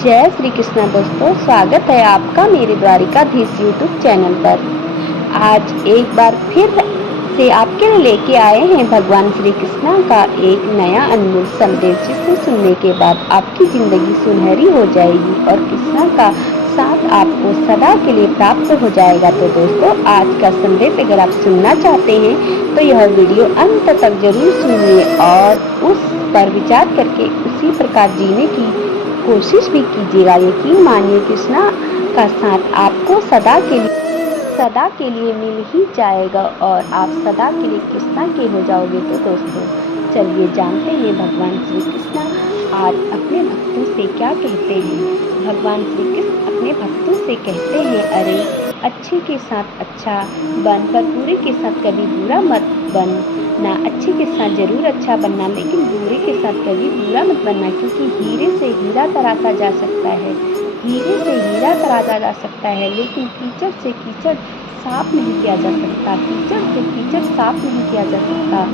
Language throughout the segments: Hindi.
जय श्री कृष्णा दोस्तों, स्वागत है आपका मेरे द्वारिकाधीश यूट्यूब चैनल पर। आज एक बार फिर से आपके लिए लेके आए हैं भगवान श्री कृष्णा का एक नया अनमोल संदेश, जिसे सुनने के बाद आपकी ज़िंदगी सुनहरी हो जाएगी और कृष्णा का साथ आपको सदा के लिए प्राप्त हो जाएगा। तो दोस्तों, आज का संदेश अगर आप सुनना चाहते हैं तो यह वीडियो अंत तक जरूर सुनिए और उस पर विचार करके उसी प्रकार जीने की कोशिश भी कीजिएगा। यकीन मानिए, कृष्णा का साथ आपको सदा के लिए मिल ही जाएगा और आप सदा के लिए कृष्णा के हो जाओगे। तो दोस्तों, चलिए जानते हैं भगवान श्री कृष्णा आज अपने भक्तों से क्या कहते हैं। भगवान श्री कृष्ण अपने भक्तों से कहते हैं, अरे अच्छे के साथ अच्छा बन, पर बुरे के साथ कभी बुरा मत बन ना। अच्छे के साथ जरूर अच्छा बनना, लेकिन बुरे के साथ कभी बुरा मत बनना, क्योंकि हीरे से हीरा तराशा जा सकता है, हीरे से हीरा तराशा जा सकता है, लेकिन कीचड़ से कीचड़ साफ नहीं किया जा सकता, कीचड़ से कीचड़ साफ नहीं किया जा सकता।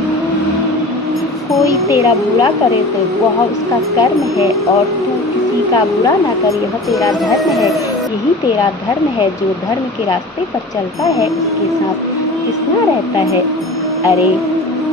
कोई तेरा बुरा करे तो वह उसका कर्म है, और तू किसी का बुरा ना कर, यह तेरा धर्म है। यही तेरा धर्म है। जो धर्म के रास्ते पर चलता है उसके साथ कृष्णा रहता है। अरे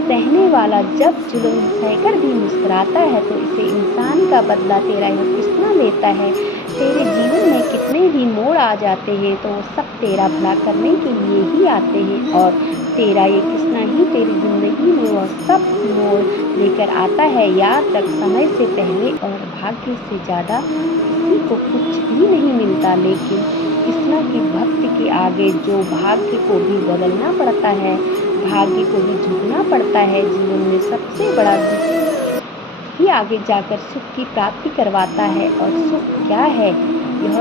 सहने वाला जब जुल्म सहकर भी मुस्कुराता है तो इसे इंसान का बदला तेरा यह कृष्णा लेता है। तेरे जीवन में कितने भी मोड़ आ जाते हैं तो वो सब तेरा भला करने के लिए ही आते हैं, और तेरा ये कृष्णा ही तेरी जिंदगी में वह सब मोड़ लेकर आता है। याद रख, समय से पहले और भाग्य से ज़्यादा किसी को कुछ भी नहीं मिलता, लेकिन कृष्णा की भक्ति के आगे जो भाग्य को भी बदलना पड़ता है, भाग्य को भी झुकना पड़ता है। जीवन में सबसे बड़ा दुख ही आगे जाकर सुख की प्राप्ति करवाता है, और सुख क्या है यह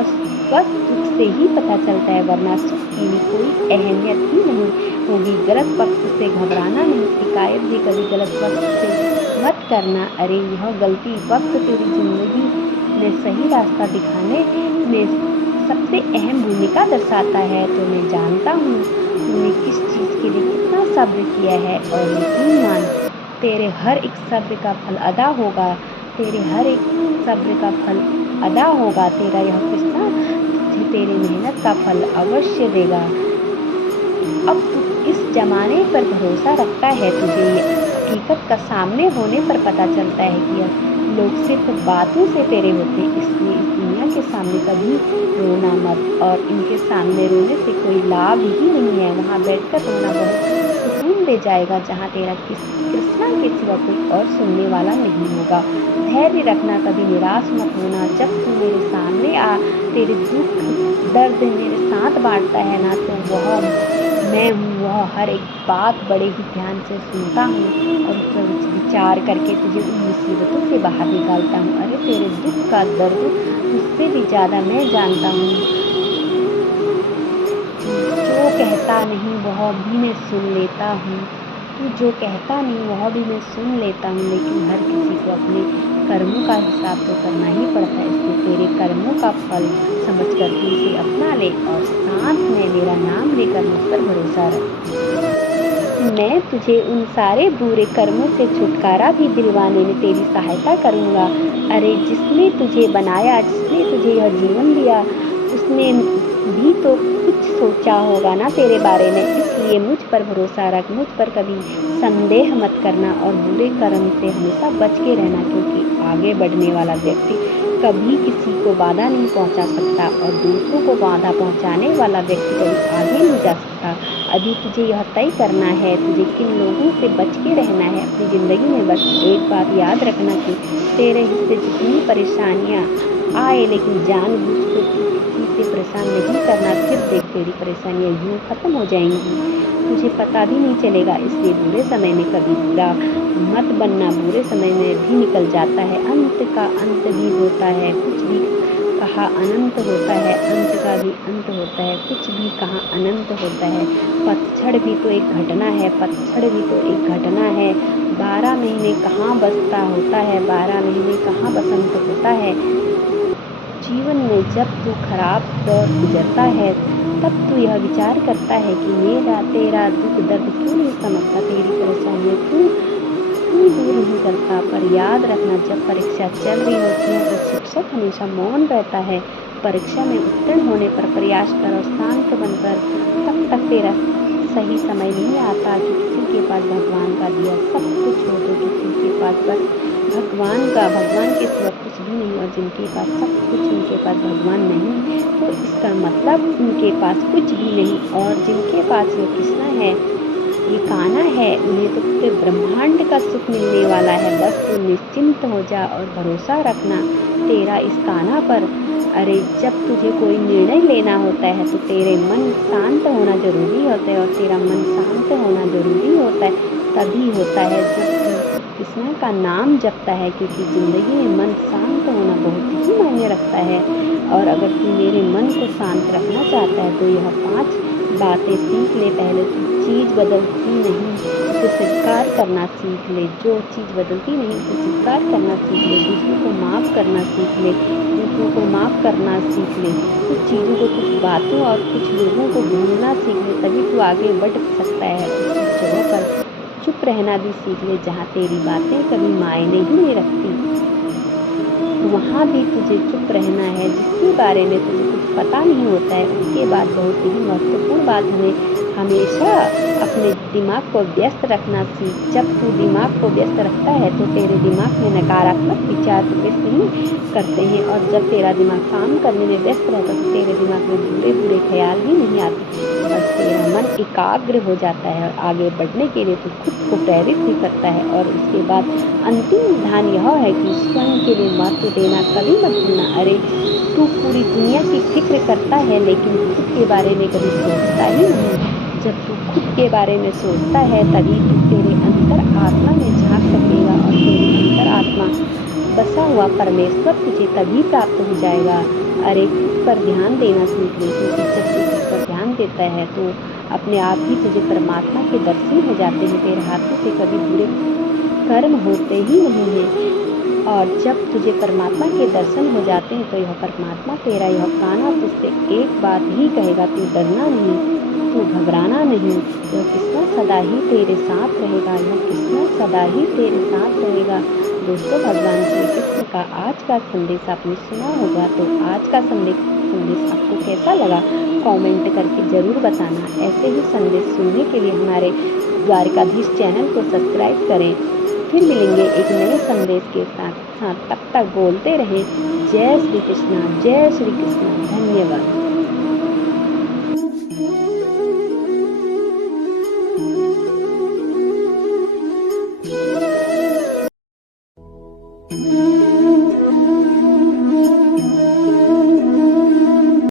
बस दुख से ही पता चलता है, वरना सुख की भी कोई अहमियत ही नहीं होगी। गलत वक्त से घबराना नहीं, शिकायत भी कभी गलत वक्त से मत करना। अरे यह गलती वक्त तेरी जिंदगी में सही रास्ता दिखाने में सबसे अहम भूमिका दर्शाता है। तो मैं जानता हूँ तूने किस चीज़ के लिए कितना सब्र किया है, और यकीन मान, तेरे हर एक सब्र का फल अदा होगा, तेरे हर एक सब्र का फल अदा होगा। तेरा यह कृष्णा तुझे तेरी मेहनत का फल अवश्य देगा। अब तू इस जमाने पर भरोसा रखता है, तुझे ये हकीकत का सामने होने पर पता चलता है कि यह लोग सिर्फ बातों से तेरे होते हैं। इसलिए इस दुनिया के सामने कभी रोना मत, और इनके सामने रोने से कोई लाभ ही नहीं है। वहाँ बैठकर रोना बहुत सुकून दे जाएगा, जहाँ तेरा कृष्णा के सिवा कोई और सुनने वाला नहीं होगा। धैर्य रखना, कभी निराश मत होना। जब तू मेरे सामने आ तेरे दुख दर्द मेरे साथ बांटता है ना, तो वह मैं हूँ, वह हर एक बात बड़े ही ध्यान से सुनता हूँ और उस पर विचार करके तुझे उन मुसीबतों से बाहर निकालता हूँ। अरे तेरे दुख का दर्द मुझसे भी ज़्यादा मैं जानता हूँ। जो कहता नहीं वह भी मैं सुन लेता हूँ, तू जो कहता नहीं वह भी मैं सुन लेता हूँ, लेकिन हर किसी को अपने कर्मों का हिसाब तो करना ही पड़ता है। इसलिए तेरे कर्मों का फल समझकर तू इसे अपना ले, और साथ में मेरा नाम लेकर मुझ पर भरोसा रख। मैं तुझे उन सारे बुरे कर्मों से छुटकारा भी दिलवाने में तेरी सहायता करूँगा। अरे जिसने तुझे बनाया, जिसने तुझे यह जीवन दिया, उसने भी तो कुछ सोचा होगा ना तेरे बारे में। इसलिए मुझ पर भरोसा रख, मुझ पर कभी संदेह मत करना, और बुरे कर्म से हमेशा बच के रहना, क्योंकि आगे बढ़ने वाला व्यक्ति कभी किसी को बाधा नहीं पहुंचा सकता, और दूसरों को बाधा पहुंचाने वाला व्यक्ति कभी आगे नहीं जा सकता। अभी तुझे यह तय करना है तुझे किन लोगों से बच के रहना है अपनी ज़िंदगी में। बस एक बात याद रखना कि तेरे हिस्से जितनी परेशानियाँ आए, लेकिन जानबूझकर किसी से परेशान नहीं करना। फिर देख तेरी परेशानियाँ यूँ ख़त्म हो जाएंगी, तुझे पता भी नहीं चलेगा। इसलिए बुरे समय में कभी बुरा मत बनना, बुरे समय में भी निकल जाता है, अंत का अंत भी होता है। कुछ भी कहा अनंत होता है, अंत का भी अंत होता है। कुछ भी कहा अनंत होता है। पतझड़ भी तो एक घटना है, पतझड़ भी तो एक घटना है। 12 महीने कहाँ बसता होता है, 12 महीने कहाँ बसंत होता है। जीवन में जब तू खराब दौर गुजरता है, तब तू यह विचार करता है कि मेरा तेरा दुख दर्द क्यों नहीं समझता, तेरी परेशानियाँ क्यों कोई दूर नहीं चलता, पर याद रखना जब परीक्षा चल रही होती है तो शिक्षक हमेशा मौन रहता है। परीक्षा में उत्तीर्ण होने पर प्रयास कर और शांत बनकर, तब तक तेरा सही समय नहीं आता कि किसी के पास भगवान का दिया सब कुछ हो तो किसी के पास बस भगवान के सिवा कुछ भी नहीं, और जिनके पास सब कुछ उनके पास भगवान नहीं, तो इसका मतलब उनके पास कुछ भी नहीं। और जिनके पास ये कृष्णा है, ये कान्हा है, उन्हें तो पूरे ब्रह्मांड का सुख मिलने वाला है। बस तू निश्चिंत हो जा और भरोसा रखना तेरा इस कान्हा पर। अरे जब तुझे कोई निर्णय लेना होता है तो तेरे मन शांत होना जरूरी होता है, और तेरा मन शांत होना जरूरी होता है तभी होता है जब तू कृष्णा का नाम जपता है, क्योंकि ज़िंदगी में मन शांत होना बहुत ही मायने रखता है। और अगर तू मेरे मन को शांत रखना चाहता है तो यह 5 बातें सीख ले। पहले तू चीज़ बदलती नहीं, उसे स्वीकार करना सीख ले। जो चीज़ बदलती नहीं उसे स्वीकार करना सीख ले। दूसरों को माफ़ करना सीख ले, दूसरों को माफ़ करना सीख ले। कुछ चीज़ों को, कुछ बातों और कुछ लोगों को भूलना सीख ले, तभी तू आगे बढ़ सकता है। उस जगह पर चुप रहना भी सीख ले जहाँ तेरी बातें कभी मायने ही नहीं रखती, वहाँ भी तुझे चुप रहना है। जिसके बारे में तुझे कुछ पता नहीं होता है उसके बाद बहुत ही महत्वपूर्ण बात हमें हमेशा अपने दिमाग को व्यस्त रखना सीख। जब तू दिमाग को व्यस्त रखता है तो तेरे दिमाग में नकारात्मक विचार प्रवेश नहीं करते हैं, और जब तेरा दिमाग काम करने में व्यस्त रहता है तो तेरे दिमाग में बुरे बुरे ख्याल ही नहीं आते। बस तेरा मन एकाग्र हो जाता है और आगे बढ़ने के लिए तू खुद को प्रेरित भी करता है। और उसके बाद अंतिम विधान यह है कि स्वयं के लिए महत्व देना कभी मत भूलना। अरे तू पूरी दुनिया की फिक्र करता है लेकिन खुद के बारे में कभी सोचता ही नहीं। जब तू खुद के बारे में सोचता है तभी तू तेरे अंतर आत्मा में झांक सकेगा, और तेरे अंतर आत्मा बसा हुआ परमेश्वर तुझे तभी प्राप्त हो जाएगा। अरे खुद पर ध्यान देना सीख ले, क्योंकि जब तू खुद पर ध्यान देता है तो अपने आप ही तुझे परमात्मा के दर्शन हो जाते हैं। तेरे हाथों से कभी बुरे कर्म होते ही नहीं हैं, और जब तुझे परमात्मा के दर्शन हो जाते हैं तो यह परमात्मा तेरा यह कान्हा तुझसे एक बात ही कहेगा, तू डरना नहीं, तू घबराना नहीं। यह कृष्णा सदा ही तेरे साथ रहेगा, यह कृष्णा सदा ही तेरे साथ रहेगा। दोस्तों, भगवान श्री कृष्ण का आज का संदेश आपने सुना होगा, तो आज का संदेश आपको कैसा लगा कमेंट करके ज़रूर बताना। ऐसे ही संदेश सुनने के लिए हमारे द्वारिकाधीश चैनल को सब्सक्राइब करें। फिर मिलेंगे एक नए संदेश के साथ। तब तक बोलते रहें जय श्री कृष्णा, जय श्री कृष्णा। धन्यवाद।